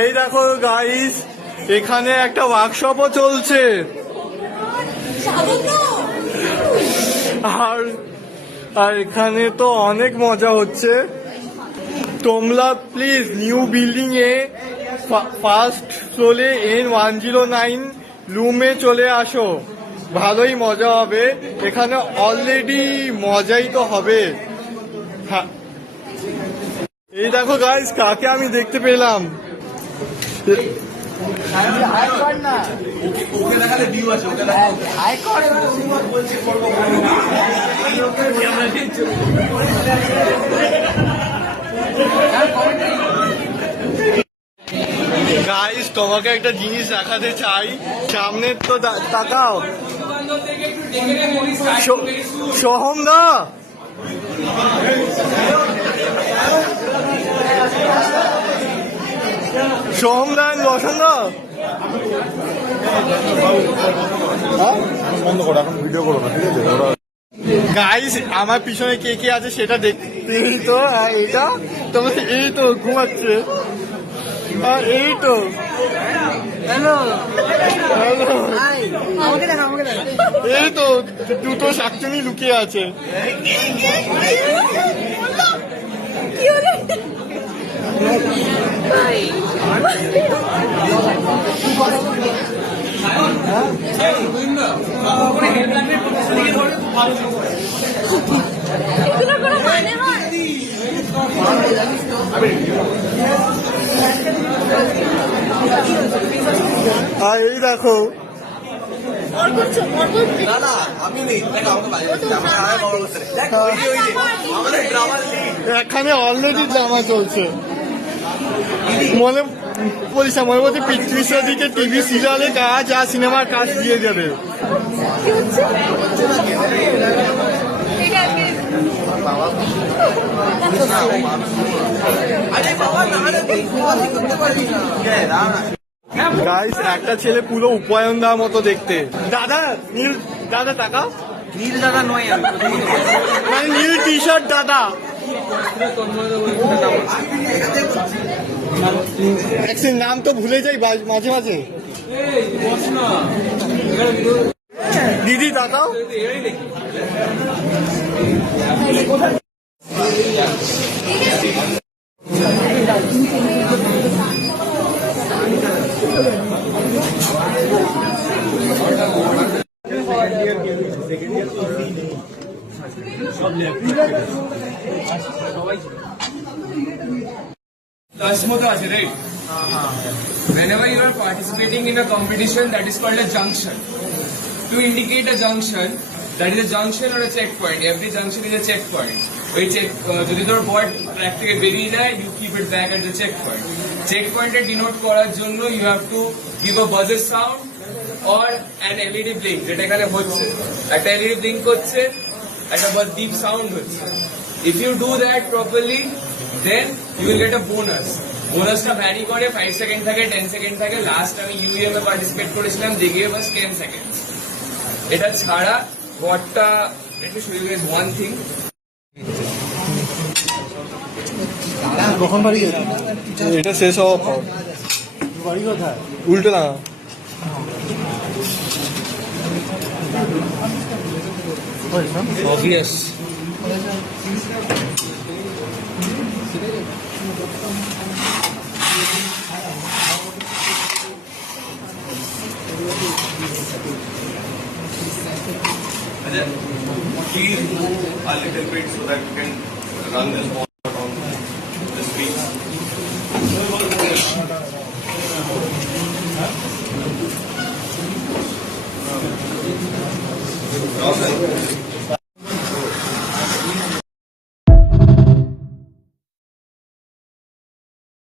এই দেখো গাইস, এখানে একটা ওয়ার্কশপও চলছে। আর আর এখানে তো অনেক মজা হচ্ছে। তোমরা please new building A first ফ্লোরে N109 রুমে চলে আসো, ভালোই মজা হবে। এখানে অলরেডি মজাই তো হবে। হ্যাঁ, এই দেখো গাইস, কাকে আমি দেখতে পেলাম। গাইস, তোমাকে একটা জিনিস দেখাতে চাই, সামনে তো তাকাও। সোহম দা, সোহম দা, রোশন দা, বন্ধ করো, এখন ভিডিও করো না, ঠিক আছে? গাইস আমার পিছনে কে কে আছে সেটা দেখতেই তো। এটা তোমার এই তো ঘুমাচ্ছে, এই তো। হ্যালো হ্যালো, এই তো দুটো শাকচুনি লুকিয়ে আছে। এই দেখো, এখানে অলরেডি ড্রামা চলছে। মনে বলিস, মনে বলছে পৃথ্বীর দিকে টিভি সিরিয়ালে কাজ আর সিনেমার কাজ দিয়ে যাবে। গাইস, একটা ছেলে পুরো উপায়ন দেওয়ার মতো দেখতে। দাদা নীল, দাদা টাকা নীল দাদা নয়, মানে নীল টি শার্ট দাদা। নাম তো ভুলে যাই মাঝে মাঝে। দিদি দাদা, right? Whenever you are participating in a competition, that is called a junction. To indicate a junction, that is a junction or a checkpoint. Every junction is a checkpoint. ওই যদি তোর বট ট্র্যাক থেকে বেরিয়ে যায়, you keep it back at the checkpoint. Checkpoint-এ denote করার জন্য you have to give a buzzer sound or an LED blink, যেটা এখানে হচ্ছে। একটা LED blink হচ্ছে, একটা deep sound হচ্ছে। If you do that properly, then you will get a bonus. বোনাসটা ভ্যারি করে, 5 সেকেন্ড থাকে, 10 সেকেন্ড থাকে। লাস্ট আমি UEM এ পার্টিসিপেট করেছিলাম, they gave us 10 seconds. এটা ছাড়া বটটা, let me show you guys one thing. কখন বাড়ি গেছে? এটা শেষ হওয়া পর। বাড়ি কোথায়? উল্টো না, Obvious. Please move a little bit so that you can run this ball on the screen. Awesome.